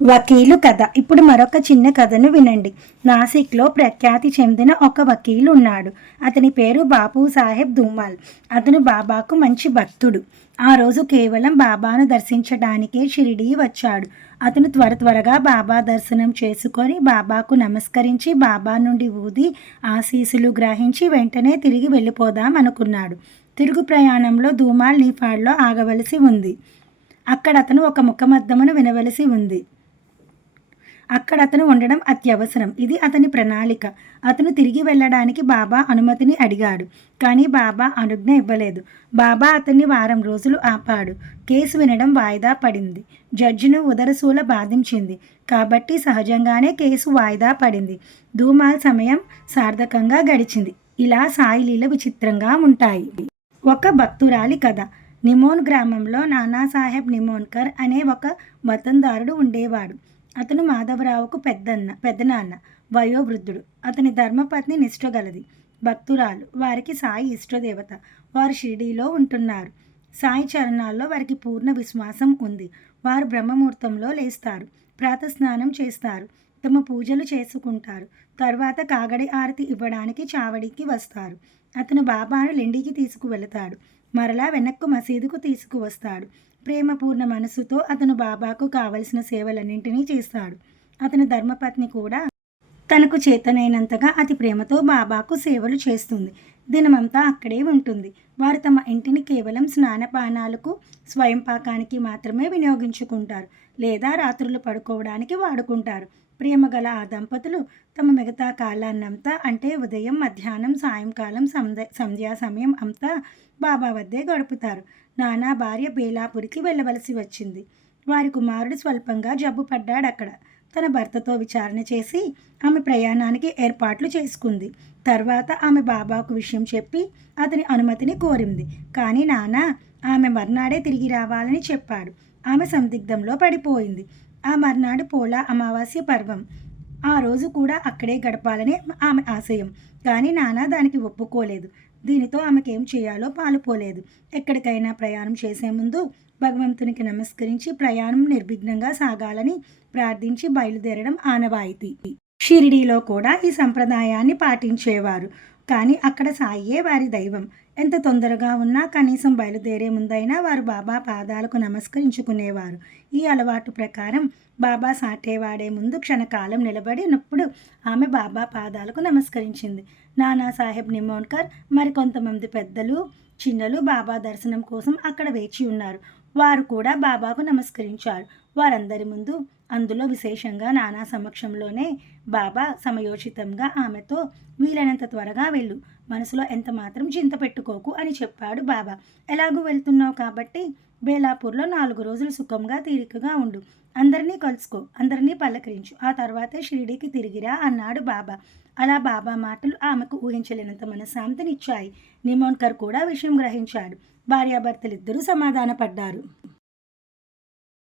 వకీలు కథ. ఇప్పుడు మరొక చిన్న కథను వినండి. నాసిక్లో ప్రఖ్యాతి చెందిన ఒక వకీలు ఉన్నాడు. అతని పేరు బాపు సాహెబ్ ధూమాల్. అతను బాబాకు మంచి భక్తుడు. ఆ రోజు కేవలం బాబాను దర్శించడానికే షిరిడీ వచ్చాడు. అతను త్వరగా బాబా దర్శనం చేసుకొని బాబాకు నమస్కరించి బాబా నుండి ఊది ఆశీస్సులు గ్రహించి వెంటనే తిరిగి వెళ్ళిపోదాం అనుకున్నాడు. తిరుగు ప్రయాణంలో ధూమాల్ నీఫాడ్లో ఆగవలసి ఉంది. అక్కడ అతను ఒక ముఖమద్దమును వినవలసి ఉంది. అక్కడ అతను ఉండడం అత్యవసరం. ఇది అతని ప్రణాళిక. అతను తిరిగి వెళ్ళడానికి బాబా అనుమతిని అడిగాడు. కానీ బాబా అనుజ్ఞ ఇవ్వలేదు. బాబా అతన్ని వారం రోజులు ఆపాడు. కేసు వినడం వాయిదా పడింది. జడ్జిను ఉదరశూల బాధించింది. కాబట్టి సహజంగానే కేసు వాయిదా పడింది. ధూమాల్ సమయం సార్థకంగా గడిచింది. ఇలా సాయిలీల విచిత్రంగా ఉంటాయి. ఒక భక్తురాలి కథ. నిమోన్ గ్రామంలో నానాసాహెబ్ నిమోన్కర్ అనే ఒక వతందారుడు ఉండేవాడు. అతను మాధవరావుకు పెద్దనాన్న, వయోవృద్ధుడు. అతని ధర్మపత్ని నిష్ఠగలది, భక్తురాలు. వారికి సాయి ఇష్టదేవత. వారు షిరిడీలో ఉంటున్నారు. సాయి చరణాల్లో వారికి పూర్ణ విశ్వాసం ఉంది. వారు బ్రహ్మముహూర్తంలో లేస్తారు, ప్రాతస్నానం చేస్తారు, తమ పూజలు చేసుకుంటారు. తర్వాత కాగడి ఆరతి ఇవ్వడానికి చావడికి వస్తారు. అతను బాబాను లెండికి తీసుకువెళతాడు. మరలా వెనక్కు మసీదుకు తీసుకువస్తాడు. ప్రేమపూర్ణ మనసుతో అతను బాబాకు కావలసిన సేవలన్నింటినీ చేస్తాడు. అతని ధర్మపత్ని కూడా తనకు చేతనైనంతగా అతి ప్రేమతో బాబాకు సేవలు చేస్తుంది. దినమంతా అక్కడే ఉంటుంది. వారు తమ ఇంటిని కేవలం స్నానపానాలకు, స్వయంపాకానికి మాత్రమే వినియోగించుకుంటారు, లేదా రాత్రులు పడుకోవడానికి వాడుకుంటారు. ప్రేమగల ఆ దంపతులు తమ మిగతా కాలాన్నంతా, అంటే ఉదయం, మధ్యాహ్నం, సాయంకాలం, సంధ్యా సమయం అంతా బాబా వద్దే గడుపుతారు. నానా భార్య బేలాపూర్కి వెళ్ళవలసి వచ్చింది. వారి కుమారుడు స్వల్పంగా జబ్బు పడ్డాడు అక్కడ. తన భర్తతో విచారణ చేసి ఆమె ప్రయాణానికి ఏర్పాట్లు చేసుకుంది. తర్వాత ఆమె బాబాకు విషయం చెప్పి అతని అనుమతిని కోరింది. కానీ నాన్న ఆమె మర్నాడే తిరిగి రావాలని చెప్పాడు. ఆమె సందిగ్ధంలో పడిపోయింది. ఆ మర్నాడు పోలా అమావాస్య పర్వం. ఆ రోజు కూడా అక్కడే గడపాలని ఆమె ఆశయం. కానీ నాన్న దానికి ఒప్పుకోలేదు. దీనితో ఆమెకేం చేయాలో పాలుపోలేదు. ఎక్కడికైనా ప్రయాణం చేసే ముందు భగవంతునికి నమస్కరించి ప్రయాణం నిర్విఘ్నంగా సాగాలని ప్రార్థించి బయలుదేరడం ఆనవాయితీ. షిరిడీలో కూడా ఈ సంప్రదాయాన్ని పాటించేవారు. కానీ అక్కడ సాయియే వారి దైవం. ఎంత తొందరగా ఉన్నా కనీసం బయలుదేరే ముందైనా వారు బాబా పాదాలకు నమస్కరించుకునేవారు. ఈ అలవాటు ప్రకారం బాబా సాటేవాడే ముందు క్షణకాలం నిలబడినప్పుడు ఆమె బాబా పాదాలకు నమస్కరించింది. నానాసాహెబ్ నిమోన్కర్ మరికొంతమంది పెద్దలు, చిన్నలు బాబా దర్శనం కోసం అక్కడ వేచి ఉన్నారు. వారు కూడా బాబాకు నమస్కరించారు. వారందరి ముందు, అందులో విశేషంగా నానా సమక్షంలోనే బాబా సమయోచితంగా ఆమెతో వీలైనంత త్వరగా వెళ్ళు, మనసులో ఎంత మాత్రం చింత పెట్టుకోకు అని చెప్పాడు బాబా. ఎలాగూ వెళ్తున్నావు కాబట్టి బేలాపూర్లో 4 రోజులు సుఖంగా తీరికగా ఉండు. అందరినీ కలుసుకో, అందరినీ పలకరించు. ఆ తర్వాతే షిరిడీకి తిరిగిరా అన్నాడు బాబా. అలా బాబా మాటలు ఆమెకు ఊహించలేనంత మనశ్శాంతినిచ్చాయి. నిమోన్కర్ కూడా విషయం గ్రహించాడు. భార్యాభర్తలిద్దరూ సమాధానపడ్డారు.